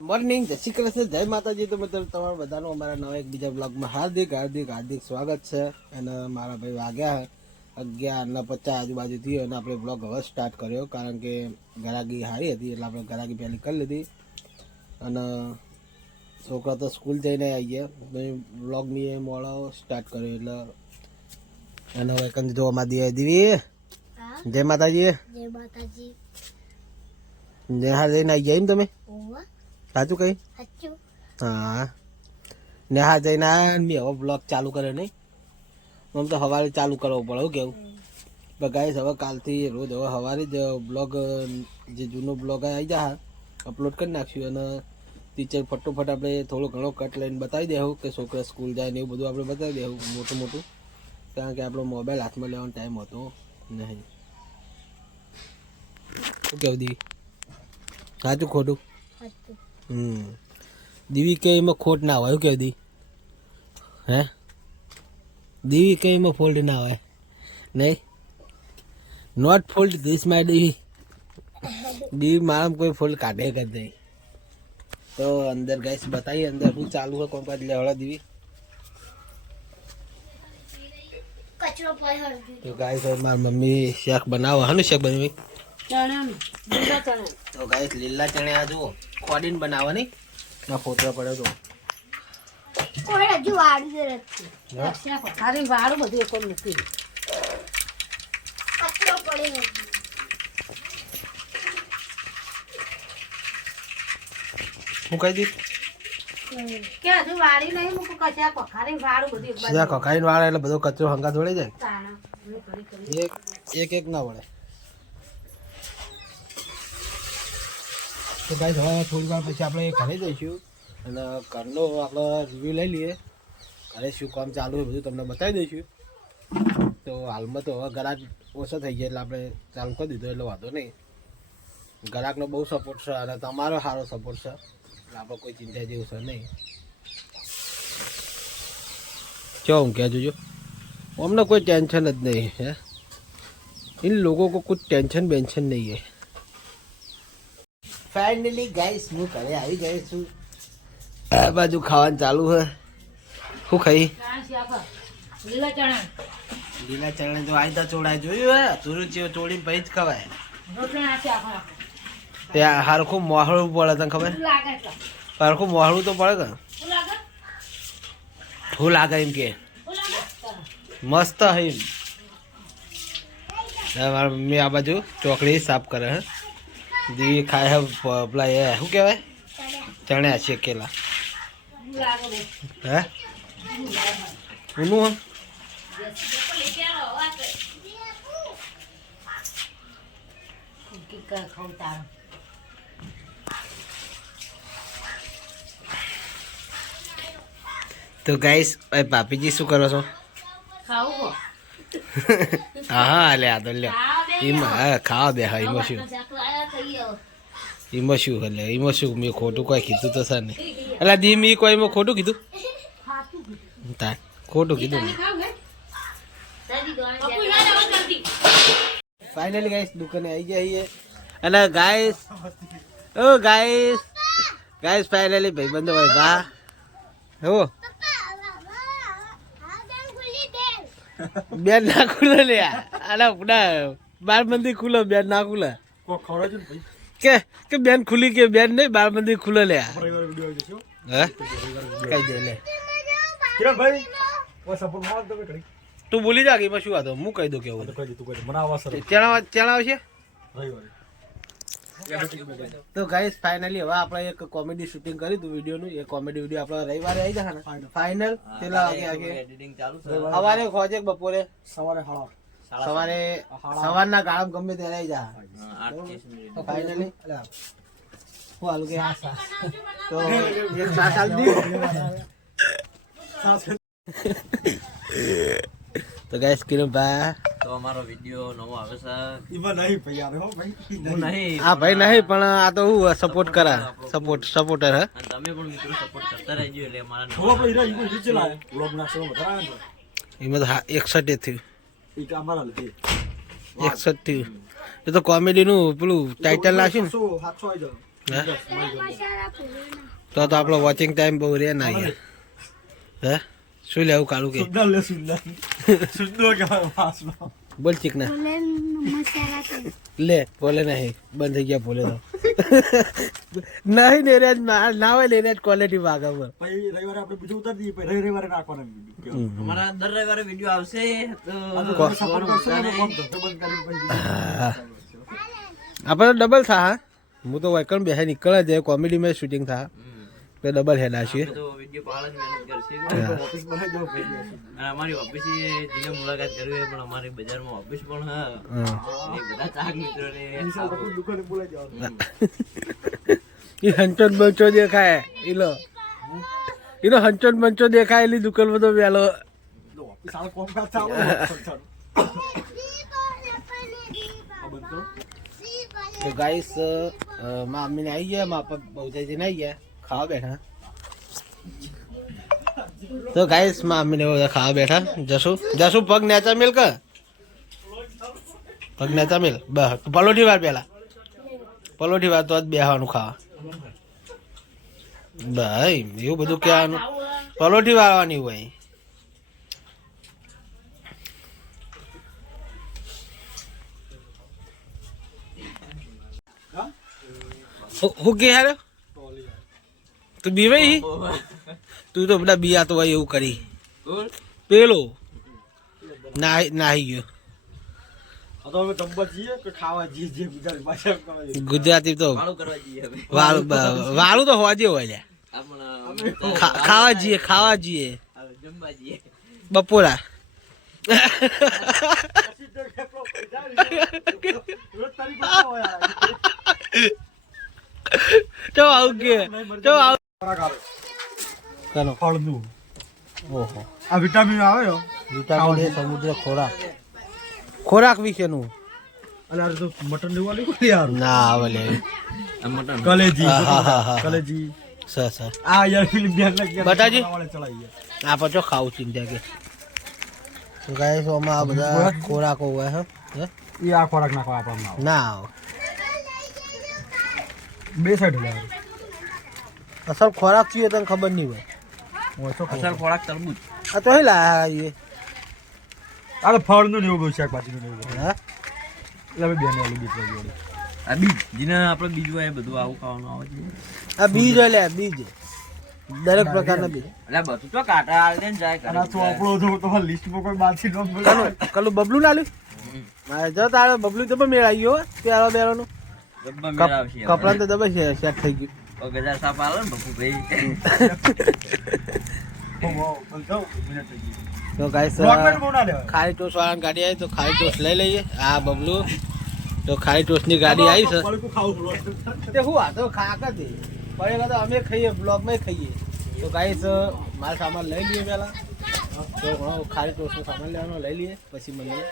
Morning, જય શ્રી કૃષ્ણ, જય માતાજી. તો મિત્રો તમારા બધાનું અમારા નવા એક બીજા બ્લોગમાં હાર્દિક હાર્દિક હાર્દિક સ્વાગત છે. અને મારા ભાઈ વાગ્યા 11:50 આજુબાજુ થયો અને આપણે બ્લોગ હવે સ્ટાર્ટ કર્યો, કારણ કે ગરાગી સારી હતી એટલે આપણે ગરાગી પહેલી કરી લીધી. અને છોકરા તો સ્કૂલ જઈને આવી ગયા, બ્લોગની મોડો સ્ટાર્ટ કર્યો એટલે. અને હવે કંઈ જો અમારી દીવી જય માતાજી. જય માતાજી. નેહાર જઈને આવી ગયા એમ તમે? સાચું કઈ? સાચું. હા, નેહાર જઈને મેં હવે બ્લોગ ચાલુ કર્યો નહીં. આમ તો સવારે ચાલુ કરવો પડે, એવું કેવું? ગાઈસ હવે કાલથી રોજ હવે સવારે જ બ્લોગ, જે જૂનો બ્લોગ આવી જાય અપલોડ કરી નાખશું. અને ટીચર ફટોફટ આપણે થોડો ઘણો કટ લઈને બતાવી દેવું કે છોકરા સ્કૂલ જાય ને એવું બધું આપણે બતાવી દેવું મોટું મોટું, કારણ કે આપણો મોબાઈલ હાથમાં લેવાનો ટાઈમ હોતો નહીં. શું કેવું દીવી? સાચું ખોટું? દીવી કે એમાં ખોટ ના હોય, એવું કેવું દી? હે દીવી કે એમાં ફોલ્ટ ના હોય? નહીં, નોટ ફોલ્ટ ધીસ માય દીવી. દીવી મારા કોઈ ફોલ્ટ કાઢે જ નહીં. તો અંદર ગેસ બતાવીએ અંદર શું ચાલુ હોય કોમકાજ લેવડા દીવી. કચરો પડ્યો. તો ગાઈસ મારી મમ્મી શાક બનાવો. હાનું શાક બનાવી? તો ગાઈસ લીલા ચણા જુઓ ખોડીને બનાવવા નહીં, ના ફોટો પડ્યો તો કોઈ હજુ વાળી દે નથી. ખાલી વાળું બધું એક નથી. કચરો પડ્યો. હું કહી દી કે હજુ વાળી નહીં મૂકું, કચા કોખારી વાળું બધું એક બાજુ. સીધા ખખાઈને વાળે એટલે બધો કચરો હંગા જોડે જાય, તાણા. હવે કરી. એક એક ના વળે. તો ગાઈસ હવે થોડી વાર પછી આપણે ઘરે જઈશું અને ઘરનો આપણે રિવ્યૂ લઈ લઈએ. ઘરે શું કામ ચાલુ હોય બધું તમને બતાવી દઈશું. તો હાલમાં તો હવે ગ્રાહક ઓછો થઈ ગયા એટલે આપણે ચાલુ કરી દીધો એટલે વાંધો નહીં. ગ્રાહકનો બહુ સપોર્ટ છે અને તમારો સારો સપોર્ટ છે એટલે આપણે કોઈ ચિંતા જેવું છે નહીં. क्यों हम क्या जो हमने कोई टेंशन જ नहीं है, इन लोगों को कुछ टेंशन बेंशन नहीं है. फाइनली गाइस હું ઘરે આવી ગયો છું. આ બાજુ ખાવાનું ચાલુ છે. શું ખાઈ? લીલા ચણા. લીલા ચણા જો આઈ તો ચોડાય જોયું હે, તુરુ ચીવ ચોડીને પછી જ ખવાય. રોટલા નાખી આખો. ત્યાં હરખું મોહળું પડે, તને ખબર? શું લાગે છે? હરખું મોહળું તો પડે કે શું લાગે? શું લાગે એમ કે શું લાગે? મસ્ત હે એમ. મારા મમ્મી આ બાજુ ચોકડી સાફ કરે હે. દીવી ખાય હે પેલા એ શું કહેવાય ચણ્યા શેકેલા. શું લાગે બહુ? હે ઊનું ખાવું તારું. તો ગાઈસ ભાભીજી શું કરો છો? ખાવું હો. હા લે આ તો લે એમાં હા ખાવા બે હા એમાં શું એમાં શું એટલે એમાં શું મેં ખોટું કોઈ કીધું તો સર નહીં એટલે દી મેં કોઈ એમાં ખોટું કીધું? તા ખોટું કીધું મેં. ફાઇનલી ગાઈસ દુકાને આવી ગયા છીએ અને ગાઈસ ઓ ગાઈસ ગાઈસ ફાઇનલી ભાઈબંધો ભાઈ બા હો બેન ના ખુલે લે આલા પુડા 12 મંદી ખુલે બેન ના ખુલે કે બેન ખુલી કે બેન નહીં 12 મંદી ખુલે લે. હે કઈ દે લે કિરણ ભાઈ ઓ સપોર્ટ માર દો કડી તું બોલી જા કે એમાં શું હતો હું કહી દઉં કેવું તો કહી તું કહી મને આવા સર ચણા આવશે રવિવારે. તો ગાઈસ ફાઇનલી હવે આપણે એક કોમેડી શૂટિંગ કર્યું હતું વિડીયોનું. એ કોમેડી વિડીયો આપણે રવિવારે આવી જશે ને ફાઇનલ. કેટલા વાગે આગે એડિટિંગ ચાલુ છે? સવારે ખોજે બપોરે સવારના ગાળમ ગમે ત્યારે આવી જાય. તો ફાઇનલી હું હાલું કે તો એક સાસ આલ દી. તો ગાઈસ કિરણ ભાઈ તો અમારો વિડિયો નવો આવે છે. હા ભાઈ નહીં પણ આ તો હું સપોર્ટ કરા સપોર્ટર હે. તમે પણ મિત્રો સપોર્ટ કરતા રહેજો એટલે અમારા એમાં તો 61 થયું 61 થયું. એ તો કોમેડી નું પેલું ટાઇટલ નાખ્યું ને હે? મસાલા પૂરી તો આપણો વોચિંગ ટાઈમ બહુ રે ના યાર. હે શું લેવું કાળું કે સુંદર લે સુંદર સુંદર કહેવાય વાસનો બોલ ચીકના બોલે મસાલા તો લે બોલે નહીં બંધ થઈ ગયા બોલે તો નહીં ને ના હોય ને ક્વોલિટી વાગા પછી રવિવારે આપણે બીજું ઉતારી દઈએ પછી રવિવારે નાખવાના વિડીયો અમારા દર રવિવારે વિડીયો આવશે તો સપોર્ટ કરશો ને કોણ ધંધો બંધ કરી પછી આપણે ડબલ થા હા હું તો વાયકણ બેસે નીકળે છે કોમેડીમાં શૂટિંગ થા તો ડબલ હેડ આવશે તો વિડીયો પાડ જ મહેનત કરશે ઓફિસ બનાવી દો પછી અને અમારી ઓફિસ જેને મુલાકાત કરવી હોય પણ અમારી બજારમાં ઓફિસ પણ હા એ બધા ચાક મિત્રોને દુકાને બોલાઈ જાવ એ હંચોન બંચો દેખાય એનો હંચોન બંચો દેખાય એની દુકાન બધો વેલો ઓફિસ આળો કોમ કાજ ચાલુ તો ગાઈસ માં અમ્મીને આવી ગયા માં બહુજાજીને આવી ગયા ખાવા બેઠા તો ગાઈસ માં અમ્મીને બધા ખાવા બેઠા જસુ પગ નેચા મેલ કે પગ નેચા મેલ બસ પલોઠી વાર પેલા પલોઠી વાર તો જ બેહવાનું ખાવા ભાઈ એવું બધું કહેવાનું પલોઠી વાળવાની હોય હું કે યાર તું બીવાઈ તું તો બધા બિયા તો હોય એવું કરી પેલો નાહી ગયો તો હવે ગંબા જઈએ કે ખાવા જઈએ જે ગુજરાતી ભાષા ગુજરાતી તો વાળું કરવા જઈએ હવે વાળું તો હોવા જેવું હોય આપણા ખાવા જઈએ જમવા જઈએ બપોરા તો આવું કે તો આવું કનો ફળનું ઓહો આ વિટામિન આવે હો વિટામિન એ સમુદ્ર ખોરાક વિશેનું અને આ તો મટન લેવા લે કોઈ યાર ના આવે લે મટન કલેજી હા, હા, હા. કલેજી સર આ યાર ફિલ્મ ધ્યાન લાગ્યા બટાજી? વાળે ચડાઈ ગયા આ પછી ખાવું ચિંતા કે ગાઈસ ઓમાં આ બધા ખોરાકો હોય હે એ આ ખોરાક નાખવા આપણને ના આવે બે સાઈડ લે અસલ ખોરાક કયો તને ખબર નહીં હોય ઓછો અસલ ખોરાક તરબૂચ આ તો હે લાયા એ આ તો ફળનું લેવું બહુ શાકભાજીનું લેવું હા એટલે અમે બેને આલી બીજ જોડે આ બીજ જેને આપણે બીજ હોય એ બધું આવું ખાવાનું આવે છે આ બીજ હોય લે બીજ દરેક પ્રકારના બીજ એટલે બધું તો કાંટા આવે ને જાય અને આ તો આપણો જો તમારા લિસ્ટમાં કોઈ બાકી ન મળે કલું બબલું ના લ્યું મારે જો તારે બબલું તો મેળ આવી ગયો ત્યારો બેરોનું ડબ્બા મેળ આવશે કપડાં તો દબાઈ સેટ થઈ ગયું તો ગજા સાપ આલે ને બપુ ભાઈ તો ગાઈસ બ્લોકમેન્ટ બહુ ના લેવાય ખાલી ટોસ વાળાની ગાડી આવી તો ખાલી ટોસ લઈ લઈએ આ બબલું તો ખાલી ટોસ ની ગાડી આવી છે પલકું ખાવું તે હું આ તો ખાકા દે પડેલા તો અમે ખાઈએ બ્લોગમાં ખાઈએ તો ગાઈસ મારા સામાન લઈ લઈએ પહેલા તો ઘણો ખાલી ટોસનો સામાન લેવાનો લઈ લઈએ પછી મળીએ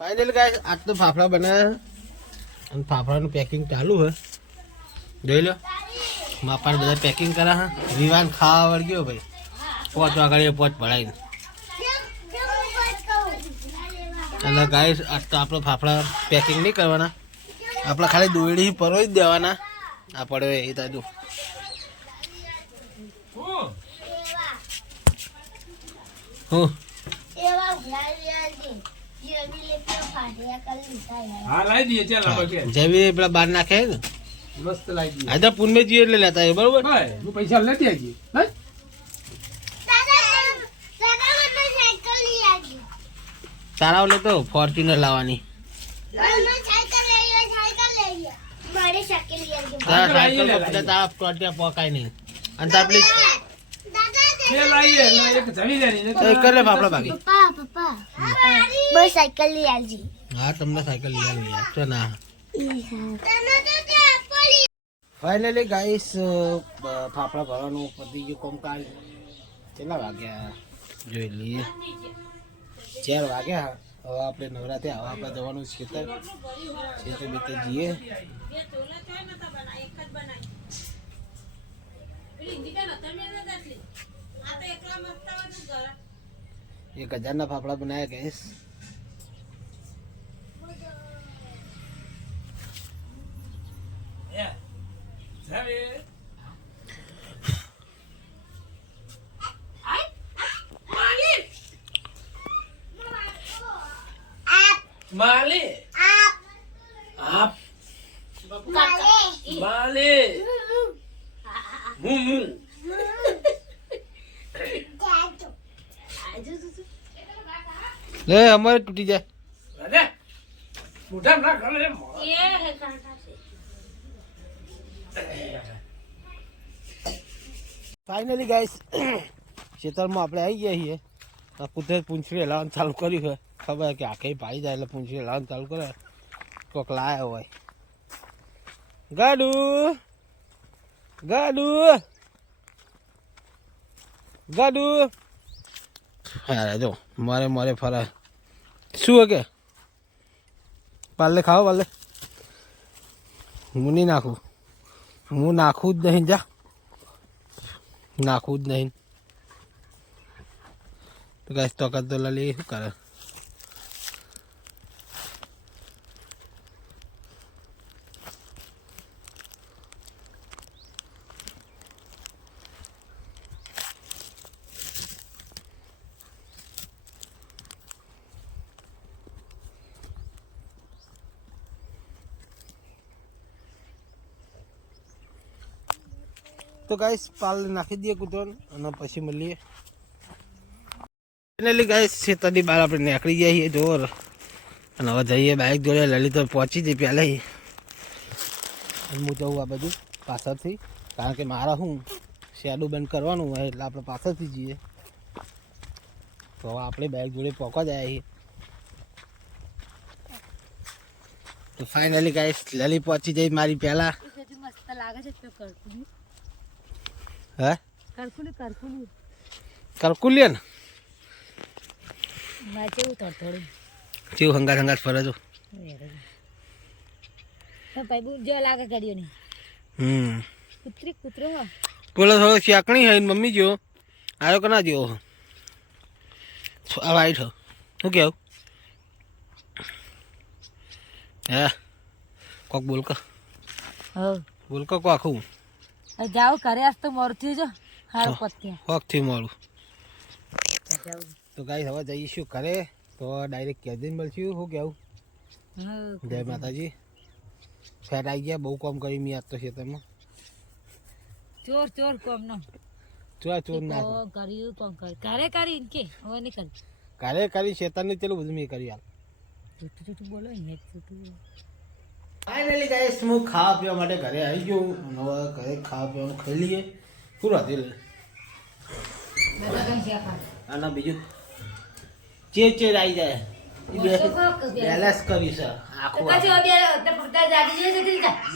ફાઇનલ ગાઈસ આજ તો ફાફડા બનાવ્યા અને ફાફડાનું પેકિંગ ચાલુ છે જોઈ લો માપાને બધા પેકિંગ કર્યા હા વિવાન ખાવા વળગ્યો ભાઈ 5 વાગે 5 ભરાઈને અને ગાઈસ આજ તો આપણે ફાફડા પેકિંગ નહીં કરવાના આપણે ખાલી દોરડી પરોઈ જ દેવાના આ પડે એ તાજુ હું એવા ઉઘાડી જેવી લેકે ફાટ્યા કરી લીધા હા લાવી દઈએ ચાલ આપણે કે જેવી પેલા બાર નાખે ને મસ્ત લાવી દઈએ આ તો પુનમે જી એટલે લેતા હોય બરોબર ભાઈ હું પૈસા લેતી આજી હે દાદા મને સાયકલ લઈ આવી તારા ઓલે તો ફોર્ચ્યુનર લાવવાની મને સાયકલ લઈ મારે સાયકલ લઈ આવી તારા સાયકલ પર બધા તારા ટોટિયા પોકાય નહીં અને તાર પેલી કે લાવીએ એટલે એક જમી લેની ને તો એક કર લે ફાફડા ભાગી પપ્પા બસ સાયકલ લઈ આવી હા તમને સાયકલ લઈ આવી યાર તો ના ફાઇનલી ગાઈસ ફાફડા ભરવાનું પતી ગયું કોમકાજ કેટલા વાગ્યા જોઈ લઈએ 4 વાગ્યા હવે આપણે નવરાત્રી હવે આપણે જવાનું ખેતર બેતર જઈએ એક 1000 ફાફડા બનાવ્યા ગઈશ માલે આપ માલે હું લે અમારે તૂટી જાય. અરે મોઢા ના કરે એ હે કાંટા છે. ફાઇનલી ગાઈસ ખેતરમાં આપણે આવી ગયા છીએ. આ કુદરત પૂંછડી હલાવવાનું ચાલુ કર્યું છે. ખબર કે આખે પાઈ જાય એટલે પૂંછડી હલાવવાનું ચાલુ કરે. કોક લાયો હોય. ગાડુ ગાડુ ગાડુ હા જો મારે મારે ફરે શું હે કે પાલે ખાઓ પાલે હું નહીં નાખું. હું નાખું જ નહીં. જા નાખવું જ નહીં. તો ગાઈસ તો લલી શું કરે. તો ગાઈસ પાલ નાખી દઈએ કૂતરોને અને પછી મળીએ. ફાઇનલી ગાઈસ ખેતરની બહાર આપણે નીકળી ગયા છીએ જોર. અને હવે જઈએ બાઇક જોડે. લલિત પહોંચી જઈ પહેલાં હું જવું આ બધું પાછળથી, કારણ કે મારા શું શેડો બંધ કરવાનું હોય એટલે આપણે પાછળથી જઈએ. તો હવે આપણે બાઇક જોડે પહોંચવા જાય છીએ. તો ફાઇનલી ગાઈસ લલી પહોંચી જઈ મારી પહેલાં. મસ્ત લાગે છે તો કરકુલી. હે કરકુલી કરકુલિયન માં કેવું થોડું કેવું હંગાત ફરે છો. ભાઈ બુ જો લાગે કર્યો નહીં. કૂતરો પેલો થોડો શાકણી હોય મમ્મી જો આવ્યો કે ના જેવો આ વાઈટ હો. શું કેવું હે કોક બોલકો બોલકો કો આખું જાઓ ઘરે આજ તો મોર થયું જો હારું પત્યા હોકથી મોડું. તો ગાઈસ હવે જઈશું ઘરે. તો ડાયરેક્ટ કેદીન મળશું. શું કેવું જય માતાજી. ફેટ આવી ગયા. બહુ કામ કરી મેં આજ તો ખેતરમાં. ચોર કોમ નો ચોર ના કર્યું કોમ કરે કરી કે હવે નહીં કરી ઘરે કરી શેતાનની ચેલું બધું મેં કર્યું. જૂઠું બોલો ને જૂઠું. ફાઇનલી ગાઈસ હું ખાવા પીવા માટે ઘરે આવી ગયો. હવે ઘરે ખાવા પીવાનું ખાઈ લઈએ. પૂરા થઈ લે અને બીજું ચેડ આવી જાય. બેલેન્સ કરી છે આખું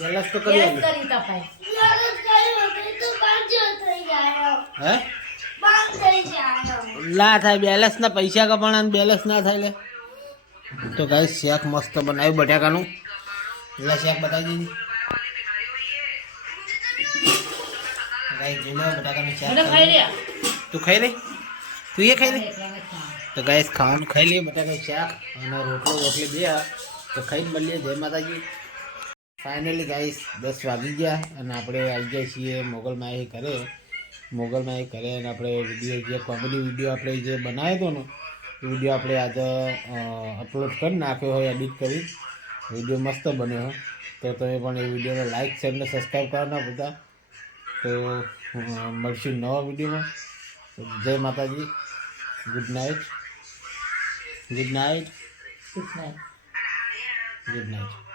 બેલેન્સ તો કરી હે ના થાય. બેલેન્સ ના પૈસા કપાણા બેલેન્સ ના થાય. લે તો ગાઈસ શાક મસ્ત બનાવ્યું બટાકાનું. એટલે શાક બતાવી દીધી. બટાકાનું શાક તું ખાઈ રહી. તું એ ખાઈ રહી. તો ગાઈસ ખાવાનું ખાઈ લઈએ. બટાકાનું શાક અને રોટલી બે. તો ખાઈને મળીએ. જય માતાજી. ફાઇનલી ગાઈસ 10 વાગી ગયા અને આપણે આવી ગયા છીએ મોગલમાઈ ઘરે. મોગલમાઈ ઘરે અને આપણે વિડીયો જે કોમેડી વિડીયો આપણે જે બનાવ્યો હતો ને એ વિડીયો આપણે આજે અપલોડ કરી નાખ્યો હોય એડિટ કરી. વિડીયો મસ્ત બન્યો હોય. તો તમે પણ એ વિડીયોને લાઇક શેર અને સબસ્ક્રાઈબ કરવાના બધા. તો મળશું નવા વિડીયોમાં. જય માતાજી. Good night. Good night. Good night. Good night.